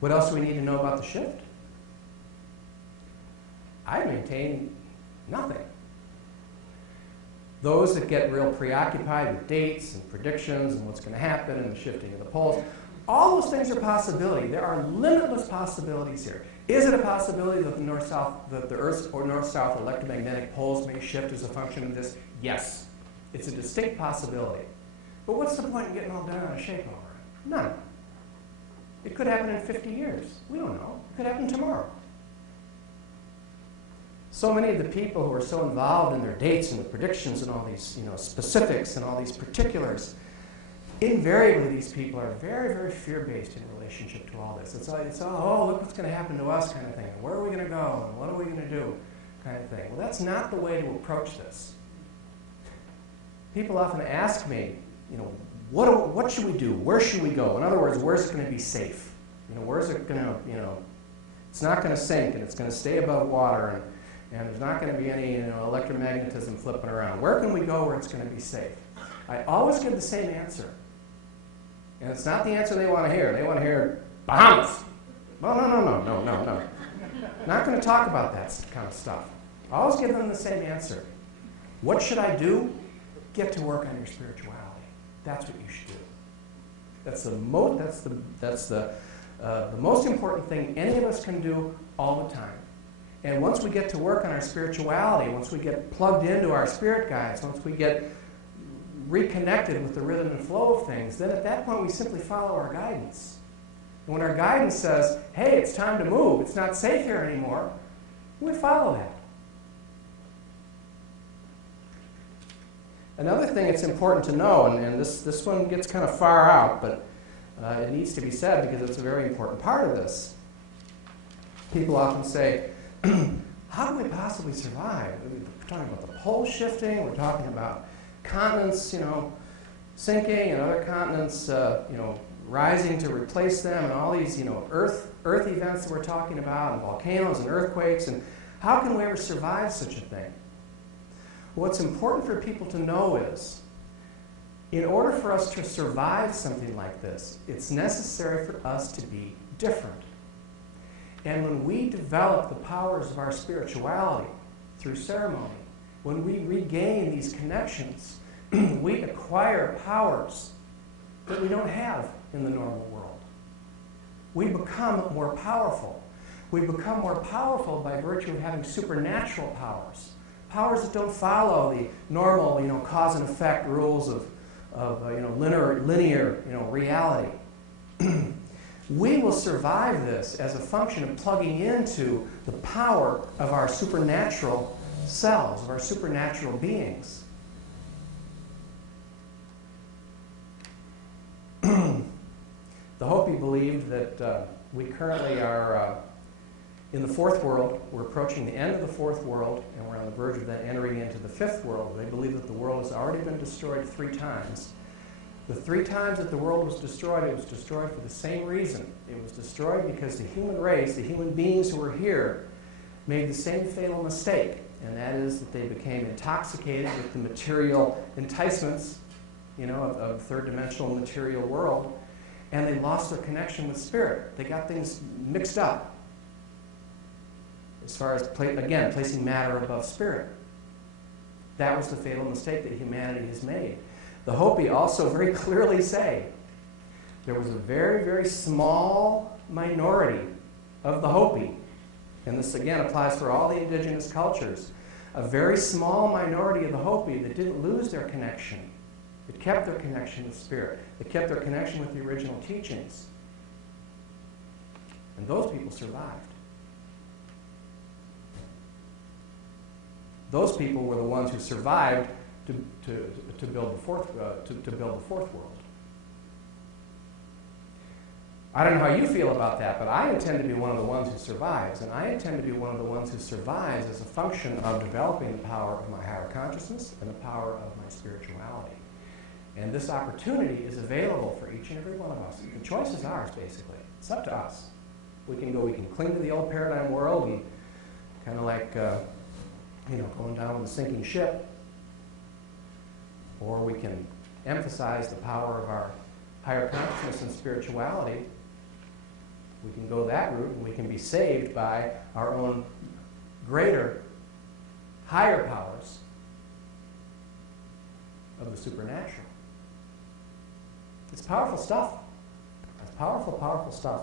What else do we need to know about the shift? I maintain nothing. Those that get real preoccupied with dates and predictions and what's going to happen and the shifting of the poles, all those things are possibility. There are limitless possibilities here. Is it a possibility that the Earth's or north-south electromagnetic poles may shift as a function of this? Yes. It's a distinct possibility. But what's the point in getting all done on a shape over it? None. It could happen in 50 years. We don't know. It could happen tomorrow. So many of the people who are so involved in their dates and the predictions and all these specifics and all these particulars, invariably these people are very, very fear-based in relationship to all this. It's all, oh, look what's going to happen to us kind of thing. Where are we going to go? And what are we going to do kind of thing. Well, that's not the way to approach this. People often ask me, what should we do? Where should we go? In other words, where's it going to be safe? Where's it going to, it's not going to sink and it's going to stay above water and there's not going to be any electromagnetism flipping around. Where can we go where it's going to be safe? I always give the same answer. And it's not the answer they want to hear. They want to hear Bahamas. Well, no. Not going to talk about that kind of stuff. I always give them the same answer. What should I do? Get to work on your spirituality. That's what you should do. That's the most important thing any of us can do all the time. And once we get to work on our spirituality, once we get plugged into our spirit guides, once we get reconnected with the rhythm and flow of things, then at that point we simply follow our guidance. And when our guidance says, hey, it's time to move, it's not safe here anymore, we follow that. Another thing it's important to know, and this one gets kind of far out, but it needs to be said because it's a very important part of this. People often say, how can we possibly survive? We're talking about the pole shifting, we're talking about continents, sinking and other continents, rising to replace them and all these, earth events that we're talking about and volcanoes and earthquakes, and how can we ever survive such a thing? What's important for people to know is, in order for us to survive something like this, it's necessary for us to be different. And when we develop the powers of our spirituality through ceremony, when we regain these connections, we acquire powers that we don't have in the normal world. We become more powerful. We become more powerful by virtue of having supernatural powers. Powers that don't follow the normal, cause and effect rules of linear, reality. We will survive this as a function of plugging into the power of our supernatural selves, of our supernatural beings. The Hopi believed that we currently are in the fourth world. We're approaching the end of the fourth world, and we're on the verge of then entering into the fifth world. They believe that the world has already been destroyed 3 times. The 3 times that the world was destroyed, it was destroyed for the same reason. It was destroyed because the human race, the human beings who were here, made the same fatal mistake, and that is that they became intoxicated with the material enticements, of third-dimensional material world, and they lost their connection with spirit. They got things mixed up as far as, placing matter above spirit. That was the fatal mistake that humanity has made. The Hopi also very clearly say there was a very, very small minority of the Hopi, and this again applies for all the indigenous cultures, a very small minority of the Hopi that didn't lose their connection. It kept their connection with spirit. It kept their connection with the original teachings. And those people survived. Those people were the ones who survived to build the fourth world. I don't know how you feel about that, but I intend to be one of the ones who survives, and I intend to be one of the ones who survives as a function of developing the power of my higher consciousness and the power of my spirituality. And this opportunity is available for each and every one of us. The choice is ours, basically. It's up to us. We can cling to the old paradigm world and kind of like, going down with a sinking ship. Or we can emphasize the power of our higher consciousness and spirituality We can go that route, and we can be saved by our own greater, higher powers of the supernatural. It's powerful stuff. It's powerful, powerful stuff.